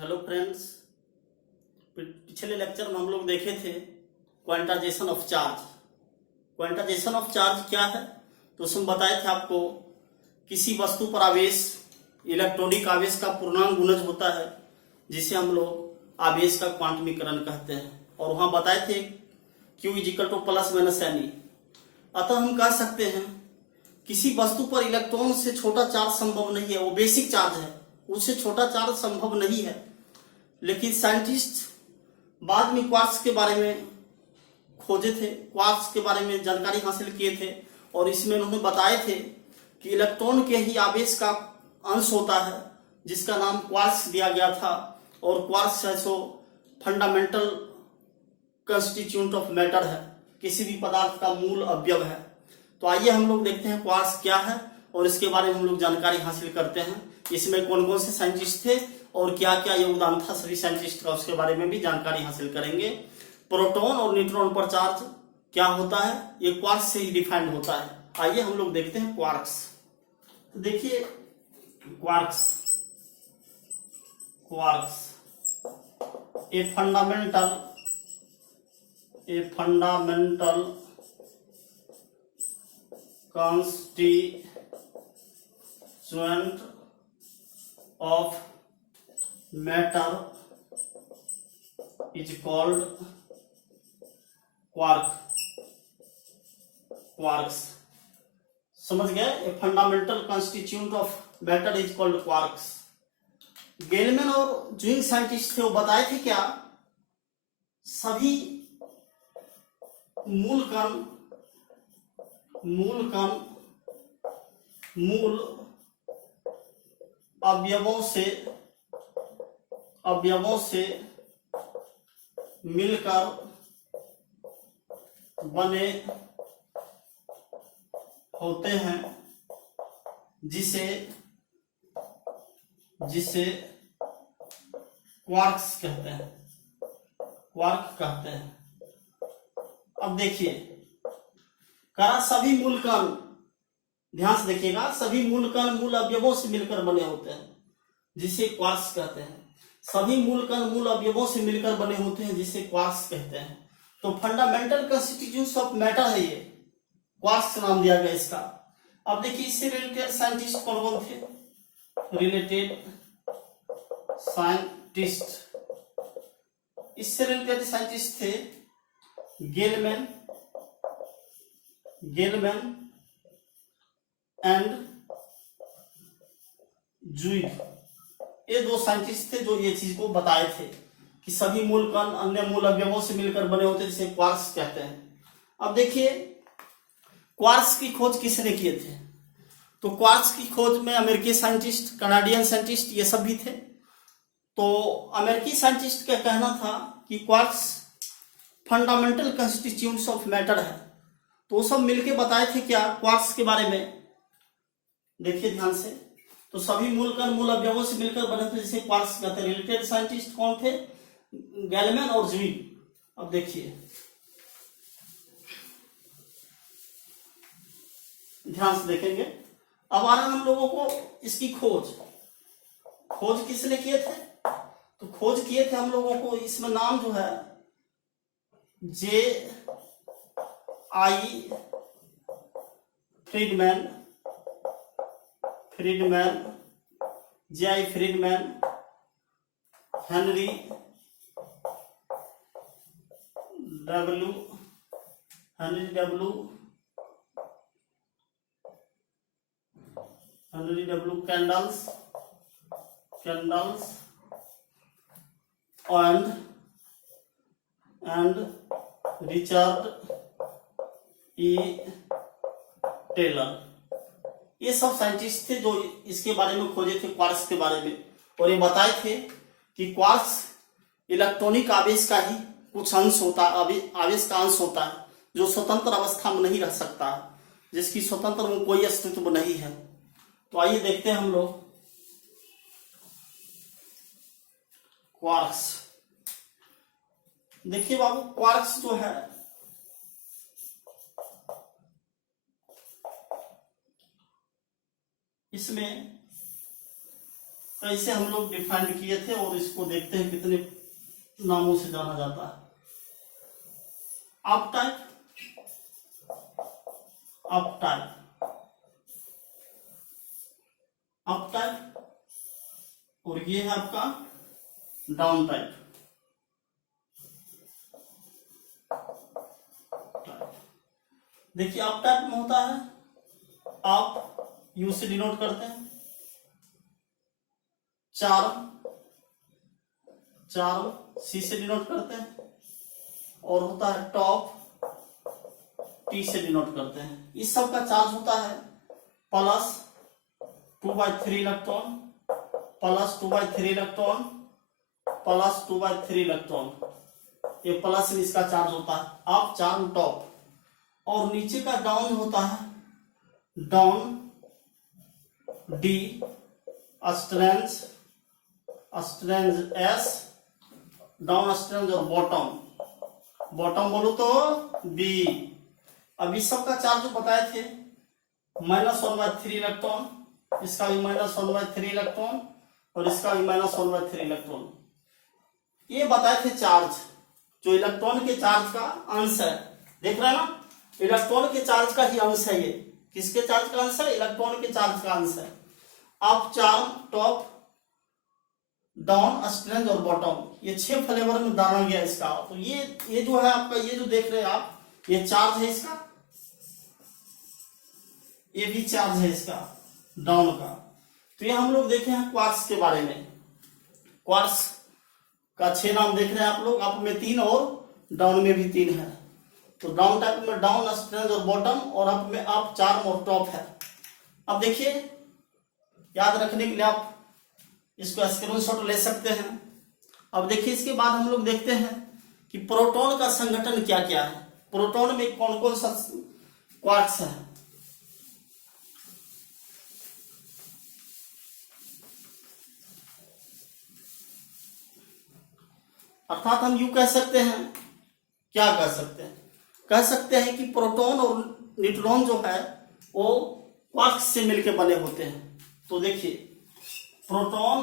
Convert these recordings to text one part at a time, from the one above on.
Hello friends. पिछले lecture में हम लोग देखे थे quantization of charge. Quantization of charge क्या है, तो उसमें बताए थे आपको किसी वस्तु पर आवेश, इलेक्ट्रॉनिक आवेश का पूर्णांक गुणज होता है जिसे हम लोग आवेश का क्वांटमीकरण कहते हैं। और वहां बताए थे Q is equal to plus minus यानी। अतः हम कह सकते हैं किसी वस्तु पर इलेक्ट्रॉन से छोटा चार्ज संभव नहीं है, वो बेसिक चार्ज है, उससे छोटा चार्ज संभव नहीं है। लेकिन साइंटिस्ट बाद में क्वार्ट्ज के बारे में खोजे थे, क्वार्ट्ज के बारे में जानकारी हासिल किए थे और इसमें उन्होंने बताए थे कि इलेक्ट्रॉन के ही आवेश का अंश होता है जिसका नाम क्वार्ट्ज दिया गया था। और क्वार्ट्ज है सो फंडामेंटल कंस्टिट्यूएंट ऑफ मैटर है, किसी भी पदार्थ का मूल अवयव है। तो आइए हम लोग देखते हैं क्वार्ट्ज क्या है और इसके बारे में हम लोग जानकारी हासिल करते हैं। इसमें कौन कौन से साइंटिस्ट थे और क्या क्या योगदान था सभी साइंटिस्ट का, उसके बारे में भी जानकारी हासिल करेंगे। प्रोटॉन और न्यूट्रॉन पर चार्ज क्या होता है, ये क्वार्क्स से ही डिफाइंड होता है। आइए हम लोग देखते हैं क्वार्क्स। तो देखिए quarks a fundamental constituent of matter is called quarks। समझ गए? A fundamental constituent of matter is called quarks. Gell Mann और ज्विंग साइंटिस्ट थे, वो बताए थे क्या, सभी मूल अवयवों से मिलकर बने होते हैं जिसे क्वार्क्स कहते हैं। अब देखिए कहा सभी मूल कण, ध्यान से देखिएगा, सभी मूल कण मूल अवयवों से मिलकर बने होते हैं जिसे क्वार्क्स कहते हैं। सभी मूल कण मूल अवयवों से मिलकर बने होते हैं जिसे क्वार्क्स कहते हैं। तो फंडामेंटल कंस्टिट्यूएंट्स ऑफ मैटर है, ये क्वार्क्स नाम दिया गया इसका। अब देखिए इससे रिलेटेड साइंटिस्ट कौन कौन थे, इससे रिलेटेड साइंटिस्ट थे गेलमैन एंड ज्विग। ये दो साइंटिस्ट थे जो ये चीज को बताए थे कि सभी मूल कण अन्य मूल अवयवों से मिलकर बने होते हैं जिसे क्वार्क्स कहते हैं। अब देखिए क्वार्क्स की खोज किसने किए थे, तो क्वार्क्स की खोज में अमेरिकी साइंटिस्ट, कनाडियन साइंटिस्ट, ये सब भी थे। तो अमेरिकी साइंटिस्ट का कहना था कि quarks fundamental constituents of matter है। तो वो सब मिलके बताए थे क्या क्वार्क्स के बारे में, देखिए ध्यान से। तो सभी मूल कण मूल अवयवों से मिलकर बने थे जिसे क्वार्क्स कहते हैं। रिलेटेड साइंटिस्ट कौन थे, गेलमैन और ज्विग। अब देखिए ध्यान से देखेंगे। अब आ रहा हम लोगों को इसकी खोज किसने किए थे, तो खोज किए थे हम लोगों को, इसमें नाम जो है J.I. Friedman, Henry W Kendalls and Richard E Taylor. ये सब साइंटिस्ट थे जो इसके बारे में खोजे थे, क्वार्क्स के बारे में। और ये बताए थे कि क्वार्क्स इलेक्ट्रॉनिक आवेश का ही कुछ अंश होता है, आवेश का अंश होता है जो स्वतंत्र अवस्था में नहीं रह सकता है, जिसकी स्वतंत्र में कोई अस्तित्व नहीं है। तो आइए देखते हैं हम लोग क्वार्क्स। देखिए बाबू, क्वार्क्स जो है इसमें कैसे हम लोग डिफाइन किए थे और इसको देखते हैं कितने नामों से जाना जाता है। Up type, up type, up type, और ये है आपका डाउन टाइप। देखिए अप टाइप में होता है आप यू से डिनोट करते हैं, चार्म, चार्म सी से डिनोट करते हैं, और होता है टॉप, टी से डिनोट करते हैं। इस सब का चार्ज होता है plus 2/3 electron, plus 2/3 electron, plus 2/3 electron. ये प्लस में इसका चार्ज होता है अप, चार्म, टॉप। और नीचे का डाउन होता है down, D, strange, strange S, down strange, और बॉटम, बॉटम बोलो तो बी। अब इस सब का चार्ज जो बताए थे -1/3 इलेक्ट्रॉन, इसका भी -1/3 इलेक्ट्रॉन, और इसका भी -1/3 इलेक्ट्रॉन। ये बताए थे चार्ज, जो इलेक्ट्रॉन के चार्ज का अंश है। देख रहे हैं ना, इलेक्ट्रॉन के चार्ज का ही अंश है ये। किसके चार्ज का अंश है? इलेक्ट्रॉन के चार्ज का अंश है। Up, charm, top, down, strange और बॉटम, ये 6 फ्लेवर में डाला गया इसका। तो ये जो है आपका, ये जो देख रहे हैं आप, ये चार्ज है इसका, ये भी चार्ज है इसका डाउन का। तो ये हम लोग देखे हैं क्वार्ट्स के बारे में। क्वार्ट्स का 6 नाम देख रहे हैं आप लोग, अप में 3 और डाउन में भी 3 है। तो डाउन टाइप में डाउन, स्ट्रेंज और बॉटम, और अप में अप, चार्म और टॉप है। अब देखिए, याद रखने के लिए आप इसको स्क्रीनशॉट ले सकते हैं। अब देखिए, इसके बाद हम लोग देखते हैं कि प्रोटॉन का संगठन क्या क्या है, प्रोटॉन में कौन कौन सा क्वार्ट्स है। अर्थात हम यूं कह सकते हैं, क्या कह सकते हैं? कह सकते हैं कि प्रोटॉन और न्यूट्रॉन जो है वो क्वार्क्स से मिलकर बने होते हैं। तो देखिए, प्रोटॉन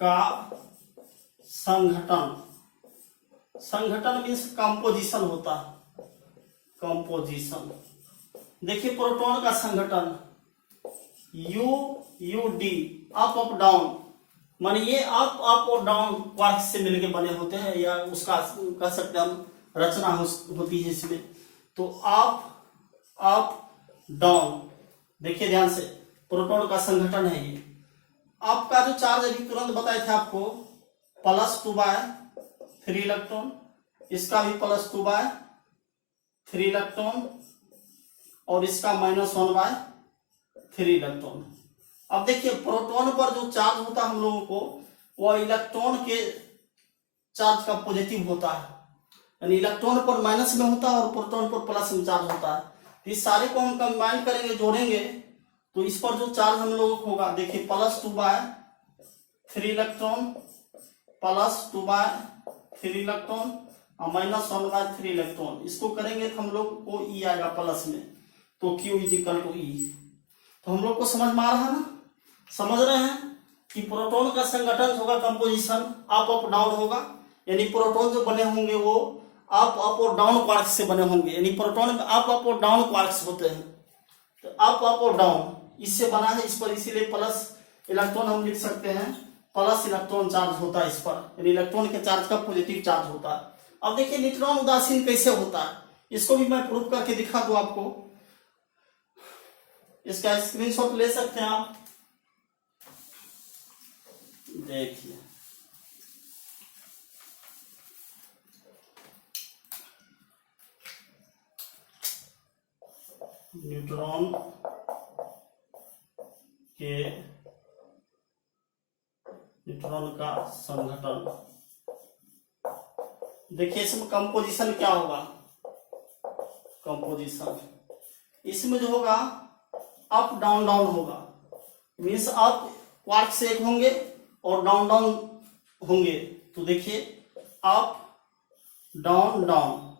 का संघटन, संघटन मीन्स कंपोजिशन होता है, कंपोजिशन। देखिए प्रोटॉन का संघटन U D, up up down, माने ये अप अप और डाउन क्वार्क्स से मिलके बने होते हैं, या उसका कह सकते हैं हम रचना होती है इसमें। तो अप अप डाउन, देखिए ध्यान से, प्रोटॉन का संगठन है ये। आपका जो चार्ज अभी तुरंत बताए थे आपको, +2/3 इलेक्ट्रॉन, इसका भी +2/3 इलेक्ट्रॉन, और इसका -1/3 इलेक्ट्रॉन। अब देखिए, प्रोटॉन पर जो चार्ज होता है हम लोगों को, वह इलेक्ट्रॉन के चार्ज का पॉजिटिव होता है, यानी इलेक्ट्रॉन पर माइनस में होता है और प्रोटॉन पर प्लस में चार्ज होता है। तो इस सारे को हम कंबाइन करेंगे, जोड़ेंगे, तो इस पर जो चार्ज हम लोगों को होगा, देखिए +2/3 इलेक्ट्रॉन, +2/3 इलेक्ट्रॉन और -1/3 इलेक्ट्रॉन। इसको करेंगे तो हम लोग को ई आएगा प्लस में, तो Q = E। तो हम लोग को समझ में आ रहा है ना, समझ रहे हैं कि प्रोटॉन का संगठन होगा, कंपोजिशन अप अप डाउन होगा, यानी प्रोटॉन जो बने होंगे वो अप अप और डाउन क्वार्क्स से बने होंगे, यानी प्रोटॉन में अप अप और डाउन क्वार्क्स होते हैं। तो अप अप और डाउन इससे बना है, इस पर इसीलिए प्लस इलेक्ट्रॉन हम लिख सकते हैं, प्लस इलेक्ट्रॉन चार्ज होता है इस पर, यानी इलेक्ट्रॉन के चार्ज का पॉजिटिव चार्ज होता है। अब देखिए न्यूट्रॉन उदासीन कैसे होता है, इसको भी मैं प्रूफ करके दिखा दूं आपको। इसका स्क्रीनशॉट ले सकते हैं आप, देखिए न्यूट्रॉन का संघटन। देखिए इसमें कंपोजिशन क्या होगा, कंपोजिशन इसमें जो होगा अप डाउन डाउन होगा, मीन्स अप क्वार्क से एक होंगे और डाउन डाउन होंगे। तो देखिए अप डाउन डाउन,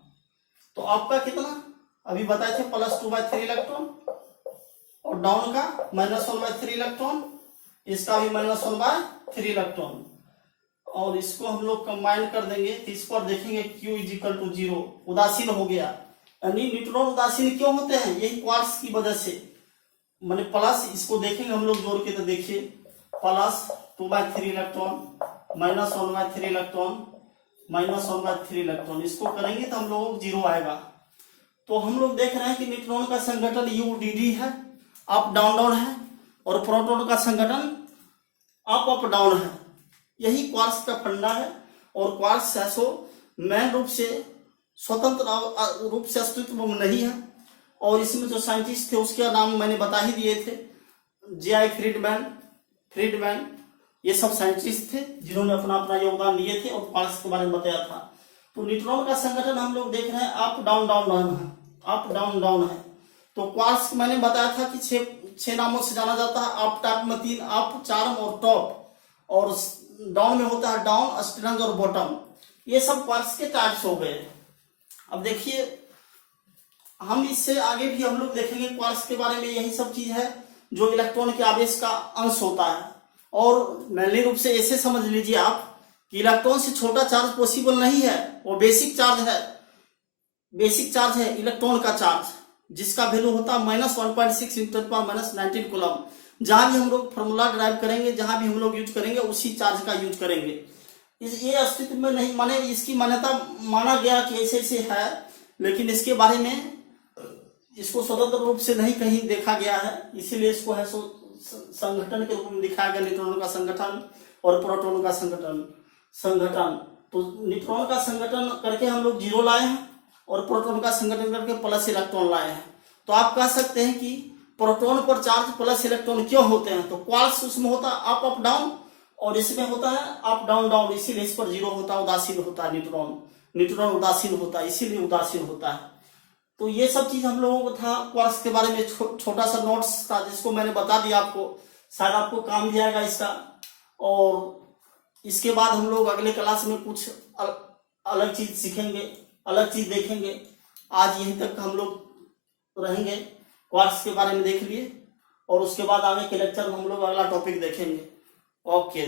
तो आपका कितना अभी बताए थे +2/3 इलेक्ट्रॉन, और और डाउन का -1/3 इलेक्ट्रॉन, इसका भी -1/3 इलेक्ट्रॉन, और इसको हम लोग कंबाइन कर देंगे तो इस पर देखेंगे Q = 0, उदासीन हो गया। यानी न्यूट्रॉन उदासीन क्यों होते हैं? यही क्वार्ट्ज की वजह से। माने प्लस, इसको देखेंगे हम लोग जोड़ के, तो देखिए +2/3 इलेक्ट्रॉन, -1/3 इलेक्ट्रॉन, -1/3 इलेक्ट्रॉन, इसको करेंगे तो हम लोगों को 0 आएगा। तो हम लोग देख रहे हैं कि न्यूट्रॉन का संगठन UDD है, अप डाउन डाउन है, और प्रोटॉन का संगठन अप अप डाउन है। यही क्वार्ट्ज का फंडा है। और क्वार्ट्ज है सो मेन रूप से स्वतंत्र रूप से अस्तित्व में नहीं है। और इसमें जो साइंटिस्ट थे उसके नाम मैंने बता ही दिए थे, J.I. फ्रीडमैन, ये सब साइंटिस्ट थे जिन्होंने अपना अपना योगदान दिए थे और क्वार्ट्ज के बारे में बताया था। तो न्यूट्रॉन का संगठन हम लोग देख रहे हैं अप डाउन डाउन है, अप डाउन डाउन है। तो क्वार्ट्ज मैंने बताया था कि छह नामों से जाना जाता है। अप टाइप में 3, अप, चार्म और टॉप, और डाउन में होता है डाउन, स्ट्रेंज और बॉटम। ये सब क्वार्ट्ज के टाइप्स हो गए। अब देखिए, हम इससे आगे भी हम लोग देखेंगे क्वार्ट्ज के बारे में। यही सब चीज है जो इलेक्ट्रॉन के आवेश का अंश होता है। और मेनली रूप से ऐसे समझ लीजिए आप कि इलेक्ट्रॉन से छोटा चार्ज पॉसिबल नहीं है, वो बेसिक चार्ज है। बेसिक चार्ज है इलेक्ट्रॉन का चार्ज, जिसका वैल्यू होता है -1.6 × 10⁻19 कूलम। जहां भी हम लोग फॉर्मूला ड्राइव करेंगे, जहां भी हम लोग यूज करेंगे, उसी चार्ज का यूज करेंगे। ये अस्तित्व में नहीं, माने इसकी मान्यता माना गया कि ऐसे ऐसे है, लेकिन इसके बारे में इसको स्वतंत्र रूप से नहीं कहीं देखा गया है। इसीलिए इसको है सो संगठन के रूप में दिखाया गया, न्यूट्रॉन का संगठन और प्रोटॉन का संगठन। तो न्यूट्रॉन का संगठन करके हम लोग 0 लाए हैं, और प्रोटॉन का संगठन करके प्लस इलेक्ट्रॉन लाए हैं। तो आप कह सकते हैं कि प्रोटॉन पर चार्ज प्लस इलेक्ट्रॉन क्यों होते हैं? तो क्वार्ट्ज उसमें होता है अप अप डाउन, और इसमें होता है अप डाउन डाउन, इसीलिए इस पर 0 होता है, उदासीन होता है। न्यूट्रॉन उदासीन होता है, इसीलिए उदासीन होता है। तो ये सब चीज हम लोगों को था क्वार्ट्ज के बारे में, छोटा सा नोट्स था जिसको मैंने बता दिया आपको, शायद आपको काम भी आएगा इसका। और इसके बाद हम लोग अगले क्लास में कुछ अलग चीज सीखेंगे, अलग चीज देखेंगे। आज यहीं तक हम लोग रहेंगे, क्वार्ट्ज के बारे में देख लिए, और उसके बाद आगे के लेक्चर में हम लोग अगला टॉपिक देखेंगे। ओके।